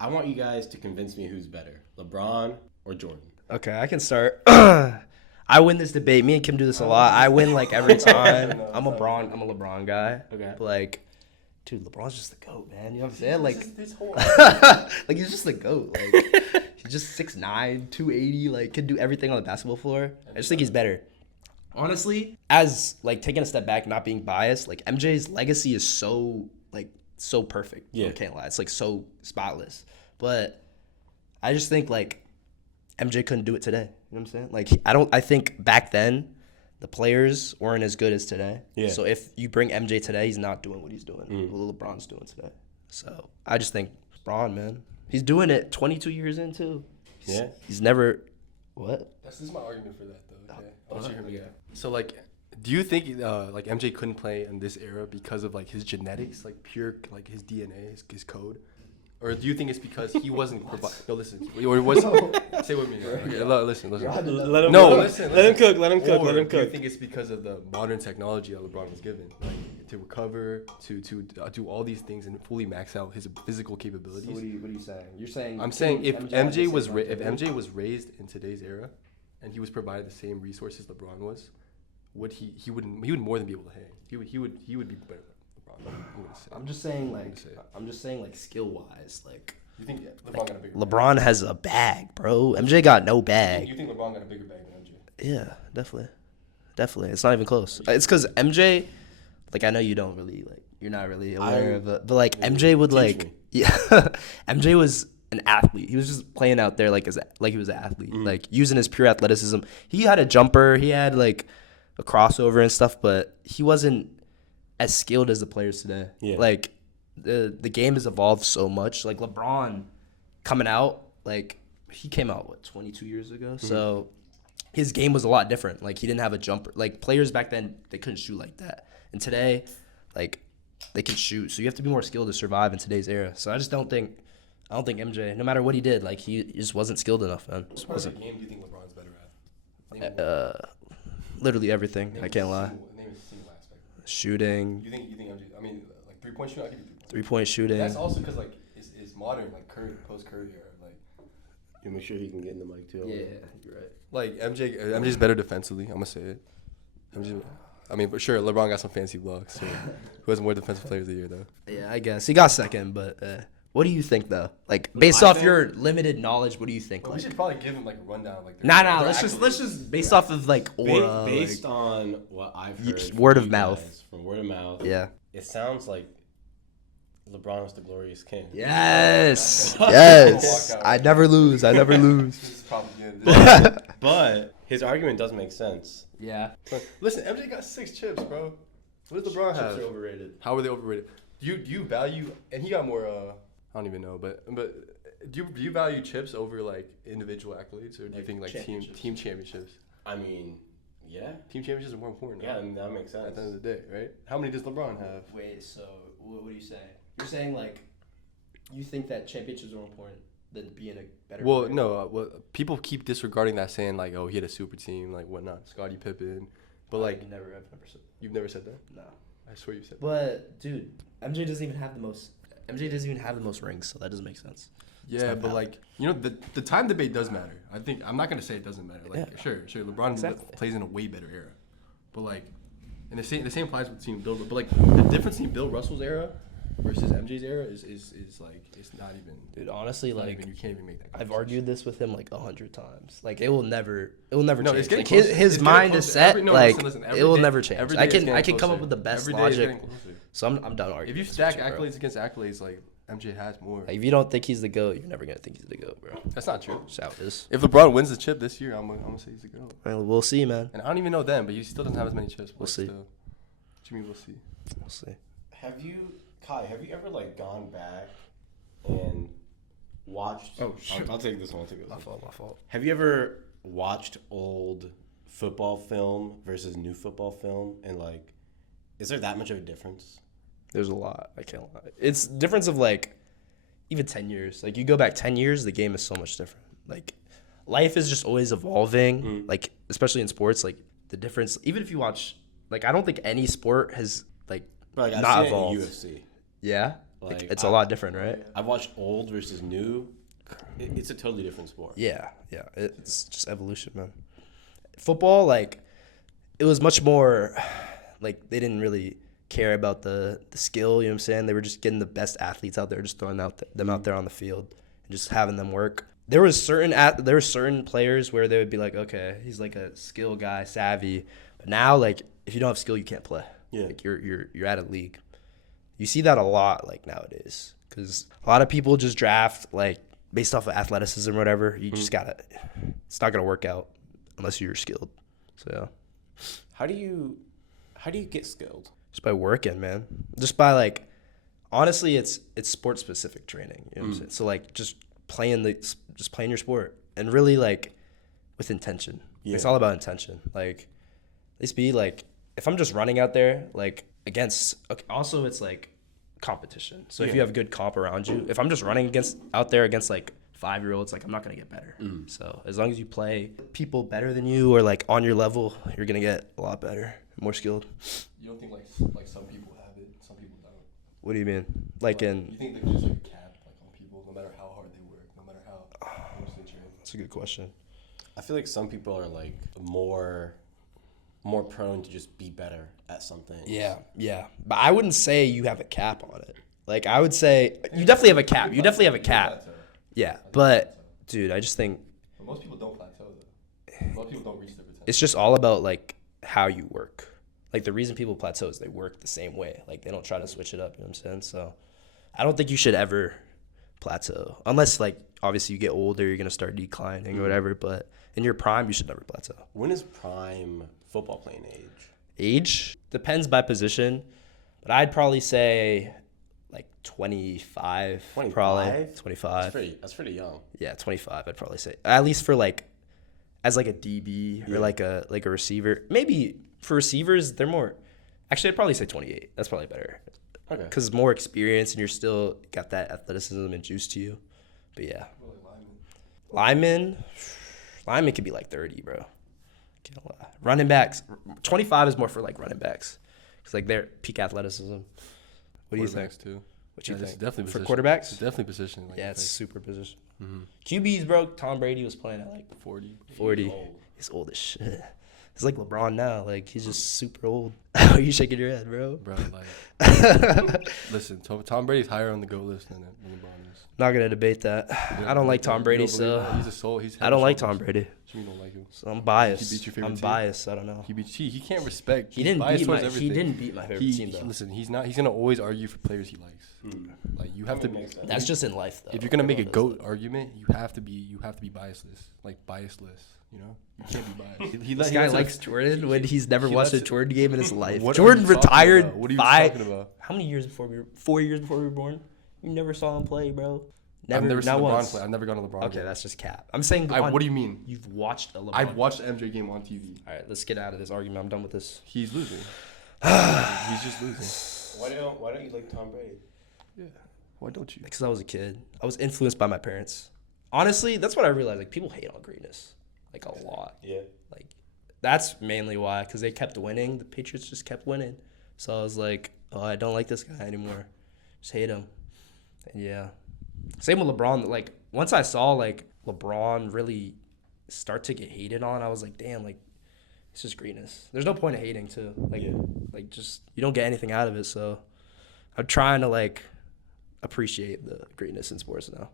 I want you guys to convince me who's better, LeBron or Jordan. Okay, I can start. I win this debate. Me and Kim do this a lot. I win like every time. I'm a LeBron guy. Okay. But like, dude, LeBron's just the GOAT, man. You know what I'm saying? Like, This whole like he's just the GOAT. Like, he's just 6'9", 280. Like, can do everything on the basketball floor. I just think he's better. Honestly, as like taking a step back, not being biased, like MJ's legacy is so perfect. Yeah. I can't lie. It's like so spotless. But I just think like MJ couldn't do it today. You know what I'm saying? Like I think back then the players weren't as good as today. Yeah. So if you bring MJ today, he's not doing what he's doing. What LeBron's doing today. So I just think LeBron, man. He's doing it 22 years in too. He's never what? This is my argument for that though. Okay. I'll let you hear me out. So like, do you think like MJ couldn't play in this era because of like his genetics, like pure like his DNA, his code? Or do you think it's because he wasn't no, listen. Or was say with me. Okay, listen. Let him listen. Let him cook. Let him cook. Or Let him do you cook. think it's because of the modern technology that LeBron was given, like to recover, to do all these things and fully max out his physical capabilities? So what are you saying? You're saying I'm saying if MJ was raised in today's era, and he was provided the same resources LeBron was, would he would more than be able to hang. He would be better than LeBron. I'm just saying like skill wise, like You think LeBron got a bigger LeBron has a bag, bro. MJ got no bag? bag. You think LeBron got a bigger bag than MJ? Yeah, definitely. It's not even close. It's because MJ, like I know you don't really like, you're not really aware of it, but like MJ would like, yeah, MJ was an athlete. He was just playing out there like he was an athlete, like using his pure athleticism. He had a jumper, he had like a crossover and stuff, but he wasn't as skilled as the players today. Yeah. Like the game has evolved so much. Like LeBron coming out, like he came out 22 years ago, so his game was a lot different. Like he didn't have a jumper. Like players back then, they couldn't shoot like that, and today, like they can shoot. So you have to be more skilled to survive in today's era. So I don't think MJ, no matter what he did, like he just wasn't skilled enough, man. What part of the game do you think LeBron's better at? Literally everything. I can't lie. Name a single aspect. Shooting, You think MJ? I mean, like 3-point shooting. I'll give you 3 points. 3-point shooting. That's also because like it's modern, like Curry, post Curry era. Like You make sure he can get in the mic too. Yeah, you're right. like MJ's better defensively. I'm gonna say it. I mean, for sure, LeBron got some fancy blocks. So who has more defensive players of the year though? Yeah, I guess he got second, but what do you think though? Like based off your limited knowledge, what do you think? But Like, we should probably give him like a rundown. Of, like nah. Let's just based off of like aura, Based like, on what I've heard word from of you mouth. guys, from word of mouth, yeah. it sounds like LeBron was the glorious king. Yes. Walkout. I never lose. This is propaganda. But his argument does make sense. Yeah. Listen, MJ got 6 chips, bro. What does LeBron have? Chips are overrated. How are they overrated? Do you value? And he got more. I don't even know, but do you value chips over like individual accolades, or do you Like think like team championships? I mean, yeah. Team championships are more important. Yeah, right? I mean, that makes sense. At the end of the day, right? How many does LeBron have? Wait. So what are you saying? You're saying like you think that championships are more important than being a better. Well, player? no. People keep disregarding that, saying like, oh, he had a super team, like whatnot, Scottie Pippen. But like, I've never said. you've never said that. No. I swear you said that. But dude, MJ doesn't even have the most rings, so that doesn't make sense. Yeah, not but valid. like the time debate does matter. I think I'm not gonna say it doesn't matter. Like sure, LeBron Exactly. plays in a way better era, but like, and the same applies between Bill. But like the difference between Bill Russell's era versus MJ's era is like it's not even. Dude, honestly, Not like even, you can't even make that. I've conversation. argued this with him like 100 times. Like it will never No, change. it's getting Like closer. his It's mind getting is closer. set. Like Listen, it will every day- never change. every I day it's can getting come up closer. with the best Every day it's logic. getting closer. So I'm done arguing. If you this stack with you, bro. accolades against accolades, like MJ has more. Like, if you don't think he's the GOAT, you're never gonna think he's the GOAT, bro. That's not true. That's how it is. If LeBron wins the chip this year, I'm gonna say he's a GOAT. Well, we'll see, man. And I don't even know then, but he still doesn't have as many chips. We'll see. Still. What you mean we'll see? We'll see. Have you ever like gone back and watched? Oh, shit. I'll take this one. My fault. Have you ever watched old football film versus new football film, and like, is there that much of a difference? There's a lot. I can't lie. It's difference of like even 10 years. Like you go back 10 years, the game is so much different. Like life is just always evolving. Like especially in sports, like the difference. Even if you watch, like I don't think any sport has like But like, I've not seen evolved. it in UFC. Yeah. Like It's a lot different, right? I've watched old versus new. It's a totally different sport. Yeah. It's just evolution, man. Football, like, it was much more, like, they didn't really care about the skill, you know what I'm saying? They were just getting the best athletes out there, just throwing them out there on the field and just having them work. There were certain players where they would be like, okay, he's like a skill guy, savvy. But now, like, if you don't have skill, you can't play. Yeah. Like, you're out of league. You see that a lot, like, nowadays, because a lot of people just draft, like, based off of athleticism or whatever. You just gotta. It's not gonna work out unless you're skilled. So yeah. How do you get skilled? Just by working, man. Just by, like, honestly, it's sport specific training. You know what I'm saying? So, like, just playing your sport and really, like, with intention. Yeah. It's all about intention. Like, at least be like, if I'm just running out there, like, against. Okay, also, it's like competition. So if you have good comp around you, if I'm just running out there against like 5-year-olds, like, I'm not gonna get better. So as long as you play people better than you or like on your level, you're gonna get a lot better, more skilled. You don't think like some people have it, some people don't? What do you mean? Like, in? You think there's just like a cap like on people, no matter how hard they work, no matter how much they train? That's a good question. I feel like some people are like more prone to just be better at something. Yeah. But I wouldn't say you have a cap on it. Like, I would say you definitely have a cap. You definitely have a cap. Yeah, but dude, I just think But most people don't plateau though. Most people don't reach their potential. it's just all about like how you work. Like, the reason people plateau is they work the same way. Like, they don't try to switch it up, you know what I'm saying? So I don't think you should ever plateau. Unless, like, obviously you get older, you're gonna start declining or whatever, but in your prime you should never plateau. When is prime football playing age? Age depends by position, but I'd probably say like 25, 25? probably 25. That's pretty young. Yeah, 25. I'd probably say, at least for like as like a DB or like a receiver. Maybe for receivers they're more. Actually, I'd probably say 28. That's probably better. Okay. Because more experience and you're still got that athleticism and juice to you. But yeah, linemen could be like 30, bro. Can't lie. Running backs, 25 is more for like running backs, because like their peak athleticism. What do you think? Too. What you It's think? definitely For position. quarterbacks? It's definitely position. Like, Yeah, it's super position. Mm-hmm. QBs, bro. Tom Brady was playing at like 40. 40. He's old as shit. He's like LeBron now. Like, he's just super old. How are you shaking your head, bro? Bro, like, listen, Tom Brady's higher on the GOAT list than LeBron is. Not gonna debate that. I don't like Tom Brady, so he's a soul. I don't like Tom Brady. You don't like him. So I'm biased. He beat your favorite I'm team? biased. I don't know. He can't respect. He didn't biased beat towards my. everything. He didn't beat my favorite team though. Listen, he's not. He's gonna always argue for players he likes. Like, you have to. That's just in life though. If you're gonna make a Everyone GOAT argument, you have to be biasless. Like, biasless. You know, you can't be biased. This guy likes Jordan when he's never watched a lets it- Jordan game in his life. What are Jordan you talking retired about? What are you 5. talking about? How many years before 4 years before we were born? You never saw him play, bro. I've never seen not LeBron once. play. I've never gone to LeBron. Okay, game. that's just cap. I'm saying. What do you mean? You've watched a LeBron. I've watched the MJ game on TV. All right, let's get out of this argument. I'm done with this. He's losing. He's just losing. Why don't you like Tom Brady? Yeah. Why don't you? Because I was a kid. I was influenced by my parents. Honestly, that's what I realized. Like, people hate on greatness, like, a lot. Yeah. Like, that's mainly why. Because they kept winning. The Patriots just kept winning. So I was like, oh, I don't like this guy anymore. Just hate him. And yeah. Same with LeBron. Like, once I saw like LeBron really start to get hated on, I was like, damn, like, it's just greatness. There's no point in hating too. Like, like, just, you don't get anything out of it. So I'm trying to like appreciate the greatness in sports now.